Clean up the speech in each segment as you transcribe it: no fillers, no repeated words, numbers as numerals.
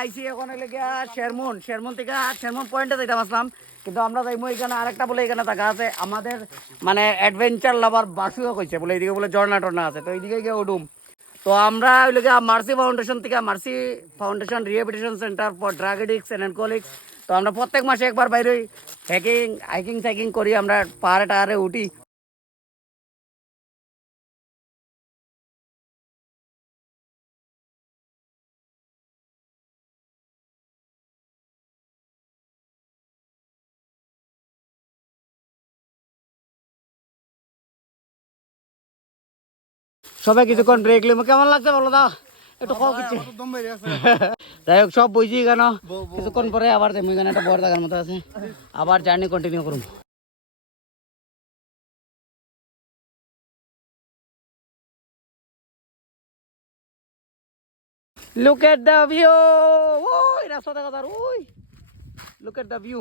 আইছি এখন লেগে শেরমন থেকে শেরমন পয়েন্টে যাইতাম আসলাম, কিন্তু আমরা যাইমু এখানে আরেকটা বলে এখানে থাকা আছে আমাদের মানে অ্যাডভেঞ্চার লাভার বাসুও কইছে বলে এইদিকে বলে ঝর্ণা টর্ণা আছে, তো এইদিকে গিয়ে উঠুম। তো আমরা ওই লেগে মার্সি ফাউন্ডেশন থেকে mercy foundation rehabilitation centre for drug addicts and alcoholics, তো আমরা প্রত্যেক মাসে একবার বাইরে হাইকিং করি, আমরা পাহাড়ে টাহারে উঠি। সবাই কিছুক্ষণ ব্রেক লিমু, কেমন লাগছে বলো দা একটু খাও কিছু। যাই হোক সব বুঝি কেন, কিছুক্ষণ পরে আবার যাই, এখানে একটা বড় জায়গার মতো আছে, আবার জার্নি কন্টিনিউ করুন। Look at the view! ওই রাস্তা দেখা যার, ওই look at the view!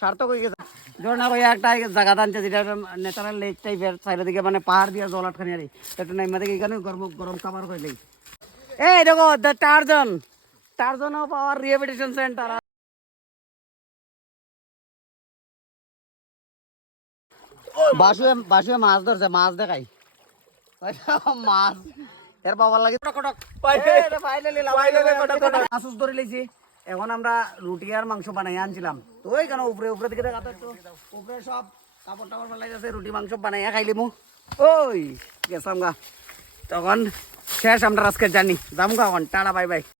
সার্থক হয়ে গেছে। ঝর্ণা কই একটা জায়গা আনছে যেটা ন্যাচারাল লেক টাইপের, সাইডের দিকে মানে পাহাড় দিয়ে জল আটখানি আর একটু নাইমা থেকে এখানে গরম গরম খাবার হইলে। এই দেখো দ্য টার্জন অফ আওয়ার রিহেবিলিটেশন সেন্টার। বাসুয়ে মাছ ধরছে, মাছ দেখাই মাছ এর বাবার লাগে মাছ ধরে লেছি। এখন আমরা রুটি আর মাংস বানাই আনছিলাম, তো ওই কেন উপরে দিকে দেখা তো উপরে সব কাপড় টাপড় ফেলাই গেছে, রুটি মাংস বানাইয়া খাইলিমু। ওই গেছাম গা, তখন শেষ আমরা আজকের জার্নি, যাম গা এখন, টাটা বাই বাই।